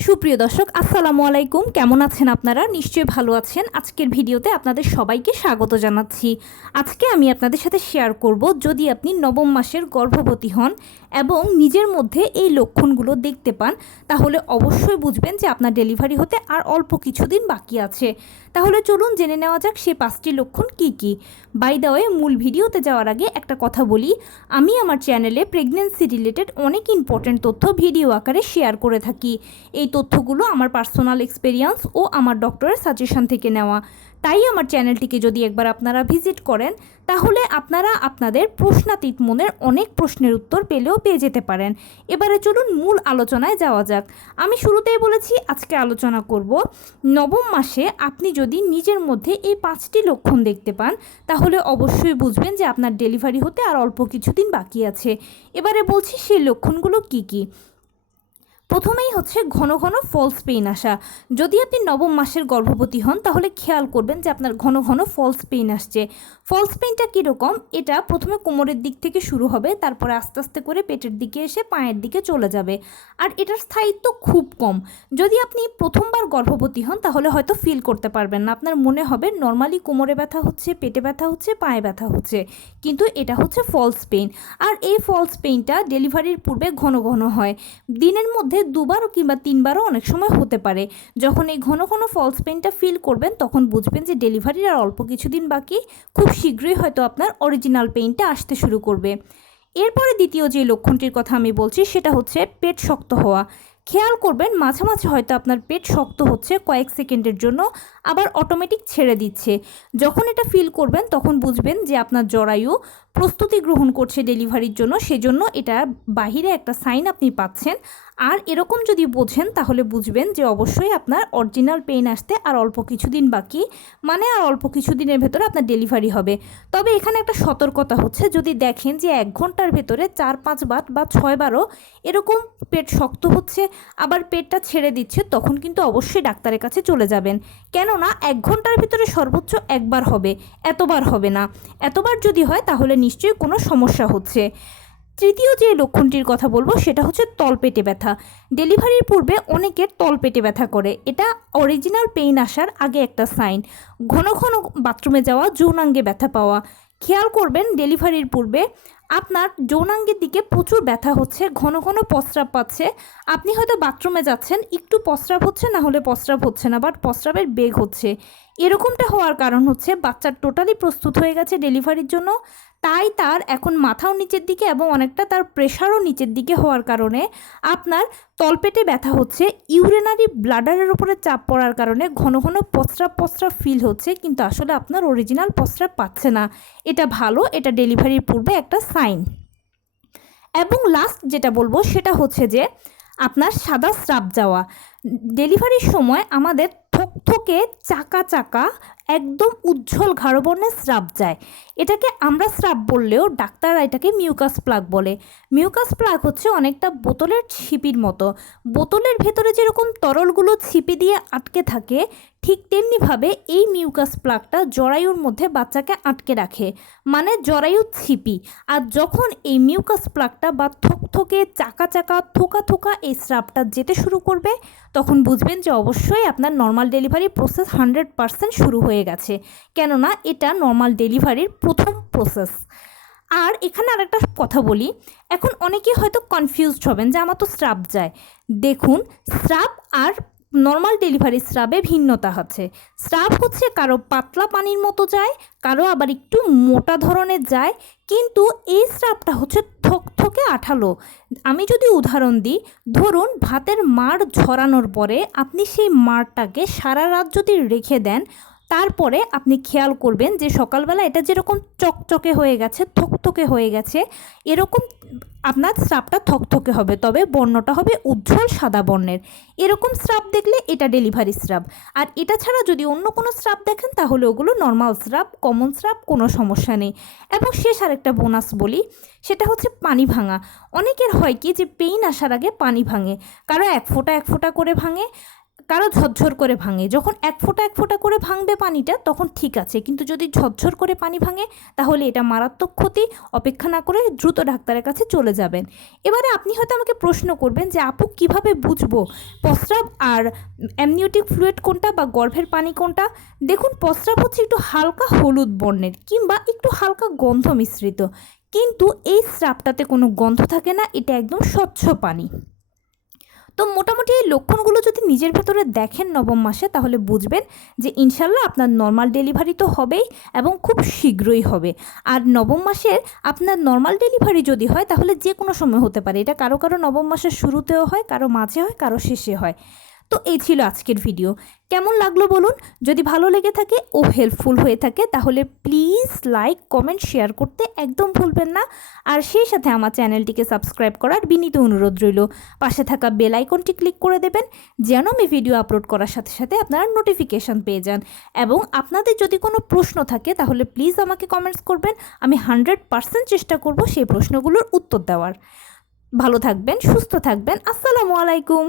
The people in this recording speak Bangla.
সুপ্রিয় দর্শক আসসালামু আলাইকুম, কেমন আছেন আপনারা? নিশ্চয়ই ভালো আছেন। আজকের ভিডিওতে আপনাদের সবাইকে স্বাগত জানাচ্ছি। আজকে আমি আপনাদের সাথে শেয়ার করব, যদি আপনি নবম মাসের গর্ভবতী হন এবং নিজের মধ্যে এই লক্ষণগুলো দেখতে পান, তাহলে অবশ্যই বুঝবেন যে আপনার ডেলিভারি হতে আর অল্প কিছুদিন বাকি আছে। তাহলে চলুন জেনে নেওয়া যাক সেই 5টি লক্ষণ কি কি। বাই দ্য ওয়ে, মূল ভিডিওতে যাওয়ার আগে একটা কথা বলি, আমি আমার চ্যানেলে প্রেগন্যান্সি রিলেটেড অনেক ইম্পর্টেন্ট তথ্য ভিডিও আকারে শেয়ার করে থাকি। এই তথ্যগুলো আমার পার্সোনাল এক্সপেরিয়েন্স ও আমার ডক্টরের সাজেশন থেকে নেওয়া। তাই আমার চ্যানেলটিকে যদি একবার আপনারা ভিজিট করেন, তাহলে আপনারা আপনাদের প্রশ্নাতীত মনের অনেক প্রশ্নের উত্তর পেয়ে যেতে পারেন। এবারে চলুন মূল আলোচনায় যাওয়া যাক। আমি শুরুতেই বলেছি আজকে আলোচনা করব নবম মাসে আপনি যদি নিজের মধ্যে এই 5টি লক্ষণ দেখতে পান, তাহলে অবশ্যই বুঝবেন যে আপনার ডেলিভারি হতে আর অল্প কিছুদিন বাকি আছে। এবারে বলছি সেই লক্ষণগুলো কি কি। প্রথমেই হচ্ছে ঘন ঘন ফলস পেইন আসা। যদি আপনি নবম মাসের গর্ভবতী হন, তাহলে খেয়াল করবেন যে আপনার ঘন ঘন ফলস পেইন আসছে। ফলস পেইনটা কীরকম? এটা প্রথমে কোমরের দিক থেকে শুরু হবে, তারপরে আস্তে আস্তে করে পেটের দিকে এসে পায়ের দিকে চলে যাবে। আর এটার স্থায়িত্ব খুব কম। যদি আপনি প্রথমবার গর্ভবতী হন, তাহলে হয়তো ফিল করতে পারবেন না। আপনার মনে হবে নর্মালি কোমরে ব্যথা হচ্ছে, পেটে ব্যথা হচ্ছে, পায়ে ব্যথা হচ্ছে, কিন্তু এটা হচ্ছে ফলস পেইন। আর এই ফলস পেইনটা ডেলিভারির পূর্বে ঘন ঘন হয়। দিনের মধ্যে 2বার কিংবা 3বারও অনেক সময় হতে পারে। যখন এই ঘন ঘন ফলস পেইনটা ফিল করবেন, তখন বুঝবেন যে ডেলিভারির আর অল্প কিছুদিন বাকি। খুব শীঘ্রই হয়তো আপনার অরিজিনাল পেইনটা আসতে শুরু করবে। এরপরে দ্বিতীয় যে লক্ষণটির কথা আমি বলছি, সেটা হচ্ছে পেট শক্ত হওয়া। খেয়াল করবেন মাঝে মাঝে হয়তো আপনার পেট শক্ত হচ্ছে কয়েক সেকেন্ডের জন্য, আবার অটোমেটিক ছেড়ে দিচ্ছে। যখন এটা ফিল করবেন, তখন বুঝবেন যে আপনার জরায়ু প্রস্তুতি গ্রহণ করছে ডেলিভারির জন্য, সেজন্য এটা বাহিরে একটা সাইন আপনি পাচ্ছেন। আর এরকম যদি বোঝেন, তাহলে বুঝবেন যে অবশ্যই আপনার অরিজিনাল পেইন আসতে আর অল্প কিছুদিন বাকি, মানে আর অল্প কিছুদিনের ভেতরে আপনার ডেলিভারি হবে। তবে এখানে একটা সতর্কতা হচ্ছে, যদি দেখেন যে 1 ঘন্টার ভেতরে 4-5 বার বা 6বারও এরকম পেট শক্ত হচ্ছে, আবার পেটটা ছেড়ে দিচ্ছে, তখন কিন্তু অবশ্যই ডাক্তারের কাছে চলে যাবেন। কেননা 1 ঘন্টার ভিতরে সর্বোচ্চ 1বার হবে, এতবার হবে না। এতবার যদি হয়, তাহলে নিশ্চয়ই কোনো সমস্যা হচ্ছে। তৃতীয় যে লক্ষণটির কথা বলবো, সেটা হচ্ছে তলপেটে ব্যথা। ডেলিভারির পূর্বে অনেকের তলপেটে ব্যথা করে। এটা অরিজিনাল পেইন আসার আগে একটা সাইন। ঘন ঘন বাথরুমে যাওয়া, যৌনাঙ্গে ব্যথা পাওয়া। খেয়াল করবেন ডেলিভারির পূর্বে আপনার যৌনাঙ্গের দিকে প্রচুর ব্যথা হচ্ছে, ঘন ঘন প্রস্রাব পাচ্ছে। আপনি হয়তো বাথরুমে যাচ্ছেন, একটু প্রস্রাব হচ্ছে, না হলে প্রস্রাব হচ্ছে না, বাট প্রস্রাবের বেগ হচ্ছে। এরকমটা হওয়ার কারণ হচ্ছে বাচ্চা টোটালি প্রস্তুত হয়ে গেছে ডেলিভারির জন্য, তাই তার এখন মাথাও নিচের দিকে এবং অনেকটা তার প্রেশারও নিচের দিকে হওয়ার কারণে আপনার তলপেটে ব্যথা হচ্ছে। ইউরিনারি ব্লাডারের উপরে চাপ পড়ার কারণে ঘন ঘন প্রস্রাব ফিল হচ্ছে, কিন্তু আসলে আপনার অরিজিনাল প্রস্রাব পাচ্ছে না। এটা ভালো, এটা ডেলিভারির পূর্বে একটা সাইন। এবং লাস্ট যেটা বলবো, সেটা হচ্ছে যে আপনার সাদা স্রাব যাওয়া। ডেলিভারির সময় আমাদের থকথকে চাকা চাকা একদম উজ্জ্বল গাঢ় বর্ণের স্রাব যায়। এটাকে আমরা স্রাব বললেও ডাক্তাররা এটাকে মিউকাস প্লাগ বলে। মিউকাস প্লাগ হচ্ছে অনেকটা বোতলের ছিপির মতো। বোতলের ভেতরে যেরকম তরলগুলো ছিপি দিয়ে আটকে থাকে, ঠিক তেমনিভাবে এই মিউকাস প্লাগটা জরায়ুর মধ্যে বাচ্চাকে আটকে রাখে, মানে জরায়ু ছিপি। আর যখন এই মিউকাস প্লাগটা বা থকথকে চাকা চাকা থোকা থোকা এই স্রাবটা যেতে শুরু করবে, তখন বুঝবেন যে অবশ্যই আপনার নর্মাল ডেলিভারি প্রসেস 100% শুরু হয়ে গেছে। কেননা এটা নর্মাল ডেলিভারির প্রথম প্রসেস। আর এখানে আরেকটা কথা বলি, এখন অনেকে হয়তো কনফিউজড হবেন যে আমার তো স্রাব যায়। দেখুন, স্রাব আর নর্মাল ডেলিভারি স্রাবে ভিন্নতা আছে। স্রাব হচ্ছে কারো পাতলা পানির মতো যায়, কারো আবার একটু মোটা ধরনের যায়, কিন্তু এই স্রাবটা হচ্ছে থকথকে আঠালো। আমি যদি উদাহরণ দিই, ধরুন ভাতের মাড় ঝরানোর পরে আপনি সেই মাড়টাকে সারা রাত যদি রেখে দেন, তারপরে আপনি খেয়াল করবেন যে সকালবেলা এটা যেরকম চকচকে হয়ে গেছে, থকথকে হয়ে গেছে, এরকম আপনার স্রাবটা থকথকে হবে, তবে বর্ণটা হবে উজ্জ্বল সাদা বর্ণের। এরকম স্রাব দেখলে এটা ডেলিভারি স্রাব। আর এটা ছাড়া যদি অন্য কোনো স্রাব দেখেন, তাহলে ওগুলো নর্মাল স্রাব, কমন স্রাব, কোনো সমস্যা নেই। এবং শেষ আরেকটা বোনাস বলি, সেটা হচ্ছে পানি ভাঙা। অনেকের হয় কি যে পেইন আসার আগে পানি ভাঙে, কারো 1 ফোঁটা 1 ফোঁটা করে ভাঙে, কারো ঝরঝর করে ভাঙে। যখন এক ফোঁটা করে ভাঙবে পানিটা তখন ঠিক আছে, কিন্তু যদি ঝরঝর করে পানি ভাঙে তাহলে এটা মারাত্মক ক্ষতি। অপেক্ষা না করে দ্রুত ডাক্তারের কাছে চলে যাবেন। এবারে আপনি হয়তো আমাকে প্রশ্ন করবেন যে আপু কিভাবে বুঝবো প্রস্রাব আর অ্যামনিওটিক ফ্লুইড কোনটা বা গর্ভের পানি কোনটা? দেখুন, প্রস্রাব হচ্ছে একটু হালকা হলুদ বর্ণের কিংবা একটু হালকা গন্ধ মিশ্রিত, কিন্তু এই স্রাবটাতে কোনো গন্ধ থাকে না, এটা একদম স্বচ্ছ পানি। তো মোটামুটি এই লক্ষণগুলো যদি নিজের ভেতরে দেখেন নবম মাসে, তাহলে বুঝবেন যে ইনশাল্লাহ আপনার নর্মাল ডেলিভারি তো হবেই এবং খুব শীঘ্রই হবে। আর নবম মাসের আপনার নর্মাল ডেলিভারি যদি হয় তাহলে যে কোনো সময় হতে পারে। এটা কারো কারো নবম মাসের শুরুতেও হয়, কারো মাঝে হয়, কারো শেষে হয়। তো এই ছিল আজকের ভিডিও। কেমন লাগলো বলুন? যদি ভালো লেগে থাকে ও হেল্পফুল হয়ে থাকে তাহলে প্লিজ লাইক, কমেন্ট, শেয়ার করতে একদম ভুলবেন না। আর সেই সাথে আমার চ্যানেলটিকে সাবস্ক্রাইব করার বিনীত অনুরোধ রইল। পাশে থাকা বেল আইকনটি ক্লিক করে দেবেন যেন আমি ভিডিও আপলোড করার সাথে সাথে আপনারা নোটিফিকেশান পেয়ে যান। এবং আপনাদের যদি কোনো প্রশ্ন থাকে তাহলে প্লিজ আমাকে কমেন্টস করবেন। আমি 100% চেষ্টা করব সেই প্রশ্নগুলোর উত্তর দেওয়ার। ভালো থাকবেন, সুস্থ থাকবেন। আসসালামু আলাইকুম।